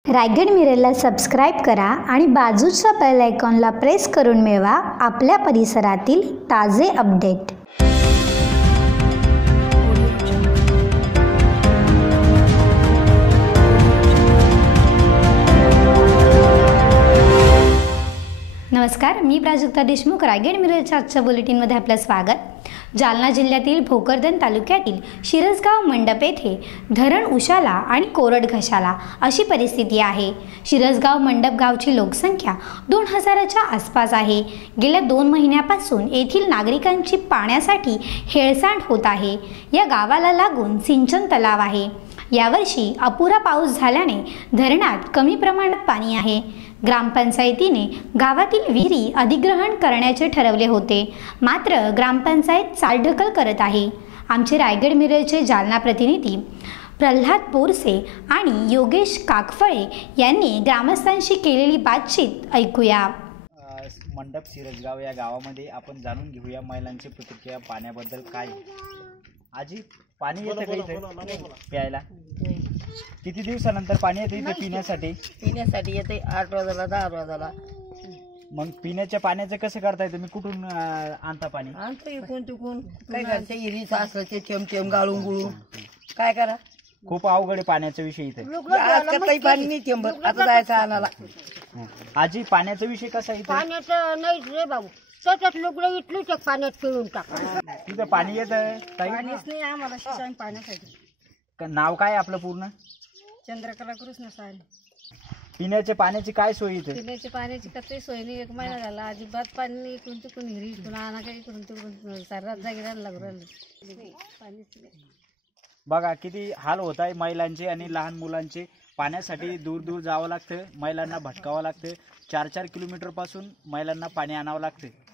Raigad मिररला subscribe करा आणि बाजूच्या बेल आयकॉनला प्रेस करून मिळवा आपल्या परिसरातील ताजे अपडेट। नमस्कार, मी प्राजक्ता देशमुख। रायगड मिररच्या आजच्या बुलेटिनमध्ये आपलं स्वागत। जालना जिल्ह्यातील भोकरदन तालुक्यातील शिरसगाव मंडप येथे धरण उशाला आणि कोरड घशाला अशी परिस्थिती आहे। शिरसगाव मंडप गावची लोकसंख्या 2000च्या आसपास आहे। गेल्या 2 महिन्यापासून येथील नागरिकांची पाण्यासाठी हेळसांड होत आहे। या गावाला लागून सिंचन तलाव आहे। यावर्षी अपुरा पाऊस झाल्याने धरणात कमी प्रमाणात पाणी आहे। ग्रामपंचायतीने गावातील विहिरी अधिग्रहण करण्याचे ठरवले होते, मात्र ग्रामपंचायत चालढकल करत आहे। आमचे रायगड मिररचे जालना प्रतिनिधी प्रल्हाद बोरसे आणि योगेश काकफळे यांनी ग्रामस्थांशी केलेली बातचीत ऐकूया। मंडप शिरसगाव या गावामध्ये आपण जाणून घेऊया महिलांची प्रतिक्रिया पाण्याबद्दल काय। आजी, पाणी येतं का इथे प्यायला? किती दिवसानंतर पाणी येतं इथे पिण्यासाठी? पिण्यासाठी येते 8 वाजता 10 वाजता। मग पिण्याच्या पाण्याचं कसं करताय तुम्ही? कुठून आणता पाणी? आणतो इकून तिकून, काय करायचं, इरीच असलं ते थेंब गाळून गुळून काय करा। खूप अवघड आहे पाण्याचा विषय इथे। आज काही पाणी नाही थेंब, आता जायचं आणायला। आजी, पाण्याचा विषय कसा आहे इथे? पाण्याचं नाही रे बाबू, सतत लुगडं इथलं ते पाण्यात पिळून टाका। तिथे पाणी येतं ताई? पाणीच नाही आम्हाला शिक्षण पाण्यासाठी। नाव काय आपलं पूर्ण? चंद्रकला कृष्ण साहेब। पिण्याच्या पाण्याची काय सोय इथे? पिण्याची पाण्याची कसली सोय नाही, 1 महिना झाला अजिबात पाणी नाही। इकडून तिकडून हिरी इकडून आणा, काही इकडून तिकडून सर्रात जागेला लागू राहिलं, पाणीच नाही। बघा किती हाल होत आहे महिलांचे आणि लहान मुलांचे। पाण्यासाठी दूर दूर जावं लागतं, महिलांना भटकावं लागतं। 4-4 किलोमीटर पासून महिलांना पाणी आणावं लागतं।